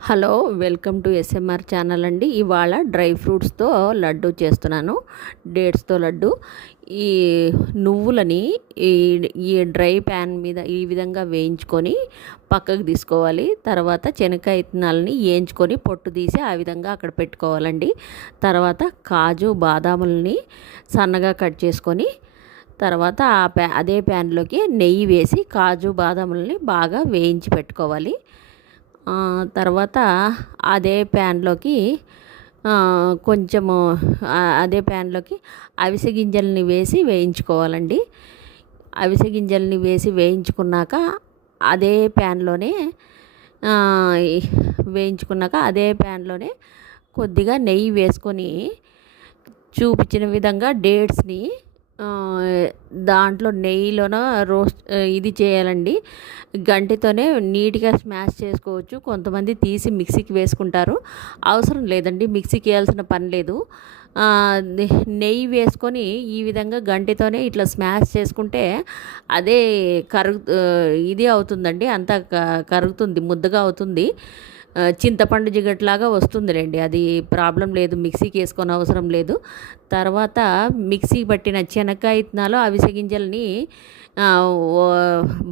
Hello, welcome to SMR channel అండి. ఇవాళ dry ఫ్రూట్స్తో laddu చేస్తున్నాను, డేట్స్తో లడ్డు. ఈ నువ్వులని ఈ ఈ డ్రై ప్యాన్ మీద ఈ విధంగా వేయించుకొని పక్కకు తీసుకోవాలి. తర్వాత శనక్కాయ ఇత్తనాలని వేయించుకొని పొట్టు తీసి ఆ విధంగా అక్కడ పెట్టుకోవాలండి. తర్వాత కాజు బాదాములని సన్నగా కట్ చేసుకొని తర్వాత అదే ప్యాన్లోకి నెయ్యి వేసి కాజు బాదాములని బాగా వేయించి పెట్టుకోవాలి. తర్వాత అదే ప్యాన్లోకి కొంచెము అదే ప్యాన్లోకి అవిసె గింజల్ని వేసి వేయించుకోవాలండి. అవిసె గింజల్ని వేసి వేయించుకున్నాక అదే ప్యాన్లోనే అదే ప్యాన్లోనే కొద్దిగా నెయ్యి వేసుకొని చూపించిన విధంగా డేట్స్ని దాంట్లో నెయ్యిలోన రోస్ట్ ఇది చేయాలండి. గంటితోనే నీట్గా స్మాష్ చేసుకోవచ్చు. కొంతమంది తీసి మిక్సీకి వేసుకుంటారు, అవసరం లేదండి, మిక్సీకి వేయాల్సిన పని లేదు. నెయ్యి వేసుకొని ఈ విధంగా గంటితోనే ఇట్లా స్మాష్ చేసుకుంటే అదే ఇది అవుతుందండి, అంతా కరుగుతుంది, ముద్దగా అవుతుంది. చింతపండు జిగట్లాగా వస్తుందిలేండి, అది ప్రాబ్లం లేదు, మిక్సీకి వేసుకొని అవసరం లేదు. తర్వాత మిక్సీ పట్టిన శనక్కాయ ఇత్తనాలు అవిసె గింజల్ని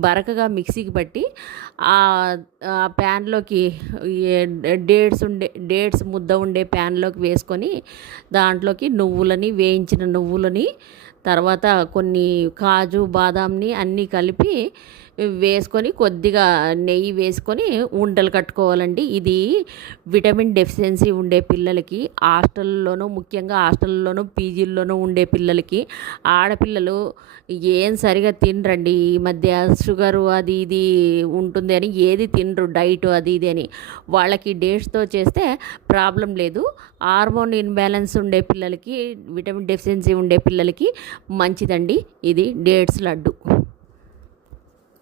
బరకగా మిక్సీకి పట్టి ఆ ప్యాన్లోకి డేట్స్ ముద్ద ఉండే ప్యాన్లోకి వేసుకొని దాంట్లోకి వేయించిన నువ్వులని తర్వాత కొన్ని కాజు బాదాంని అన్నీ కలిపి వేసుకొని కొద్దిగా నెయ్యి వేసుకొని ఉండలు కట్టుకోవాలండి. ఇది విటమిన్ డెఫిషియన్సీ ఉండే పిల్లలకి, ముఖ్యంగా హాస్టల్లోనూ పీజీల్లోనూ ఉండే పిల్లలకి, ఆడపిల్లలు ఏం సరిగా తినరండి ఈ మధ్య, షుగరు అది ఇది ఉంటుంది అని ఏది తినరు, డైట్ అది ఇది అని. వాళ్ళకి డేట్స్తో చేస్తే ప్రాబ్లం లేదు. హార్మోన్ ఇన్బ్యాలెన్స్ ఉండే పిల్లలకి, విటమిన్ డెఫిషియన్సీ ఉండే పిల్లలకి మంచిదండి ఇది డేట్స్ లడ్డు.